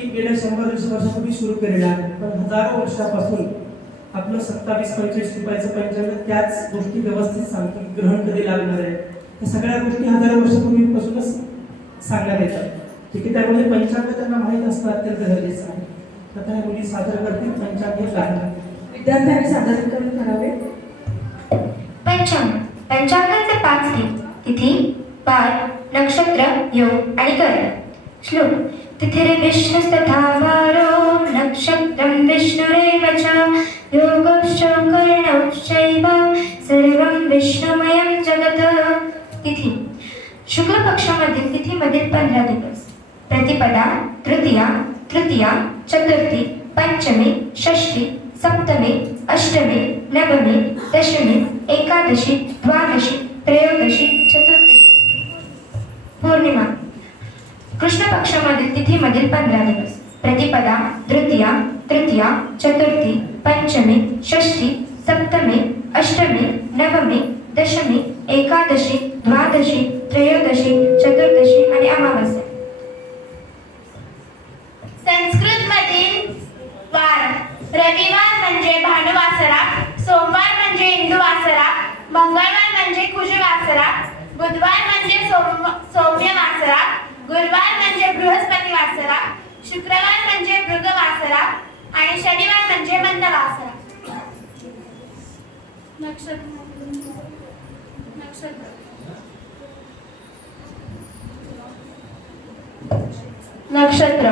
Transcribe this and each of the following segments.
गेल्या 100-150 वर्षापूर्वी सुरू केलेलं आहे, पण हजारो वर्षापासून आपलं 27-25 रुपयाचं पंचांग त्याच गोष्टी व्यवस्थित सांगतो की ग्रहण कधी लागणार आहे. या सगळ्या गोष्टी हजारो वर्षापूर्वीपासूनच सांगण्यात येतात. ठीक आहे, त्यामुळे पंचांग त्यांना माहीत असणं अत्यंत गरजेचं आहे. आता हे मुली सादर करतील पंचांग हे काय. विद्यार्थ्यांनी सादरीकरण करावे. पंचांग. पंचांगाचे 5 तिथी, वार, नक्षत्र, योग आणि करण. श्लोक. तिथिर्विष्णुस्तथा वारो नक्षत्रं विष्णुरेव च योगश्च करणश्चैव सर्वं विष्णुमयं जगत्. तिथी. शुक्ल पक्षामधील तिथीमधील 15 दिवस. प्रतिपदा, तृतीया, चतुर्थी, पंचमी, षष्ठी, सप्तमी, अष्टमी, नवमी, दशमी, एकादशी, द्वादशी, त्रयोदशी, चतुर्दशी, पौर्णिमा. कृष्ण पक्षामधील तिथीमधील 15 दिवस. प्रतिपदा, तृतीया, चतुर्थी, पंचमी, षष्ठी, सप्तमी, अष्टमी, नवमी, दशमी, एकादशी, द्वादशी, त्रयोदशी, चतुर्दशी आणि अमावास्या. संस्कृत मधील वार. रविवार म्हणजे भानुवासरा, सोमवार म्हणजे इंदुवासरा, मंगळवार म्हणजे कुजवासरा, बुधवार म्हणजे सौम्यवासरा, गुरुवार म्हणजे बृहस्पती वासरा, शुक्रवार म्हणजे मृगवासरा आणि शनिवार म्हणजे मंदवासरा. नक्षत्र.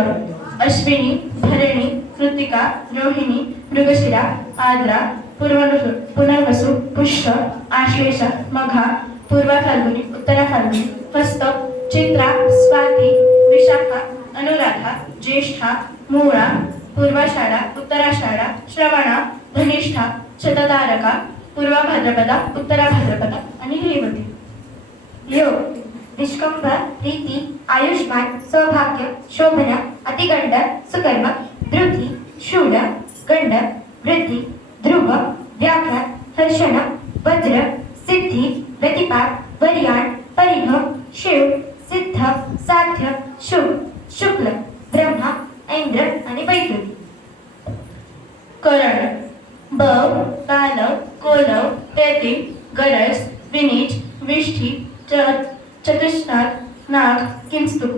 अश्विनी, भरणी, कृतिका, रोहिणी, मृगशिरा, आद्रा, पुनर्वसु, पुष्य, आश्लेषा, मघा, पूर्वा फाल्गुनी, उत्तरा फाल्गुनी, हस्त, चित्रा, स्वाती, विशाखा, अनुराधा, ज्येष्ठा, मूळा, पूर्वाषाढा, उत्तराषाढा, श्रवणा, धनिष्ठा, शततारका, पूर्वा भाद्रपदा, उत्तरा भाद्रपदा आणि रेवती. योग. विष्कंभर, प्रीती, आयुष्मान, सौभाग्य, शोभना, अतिगंडर, सुकर्म, धृती, शूळ, गंड, वृद्धी, ध्रुव, व्याघ्र, हर्षण, वज्र, सिद्धी, व्यतिपात, वरियाण, परिभव, शिव, सिद्ध, साध्य, शुभ, शुक्ल, ब्रह्मा, इंद्र आणि वैद्युती. करण. बव, दानव, कोलव, तेती, गरज, विनीच, विष्ठी, चतुष्णाग, नाग, किंस्तुक.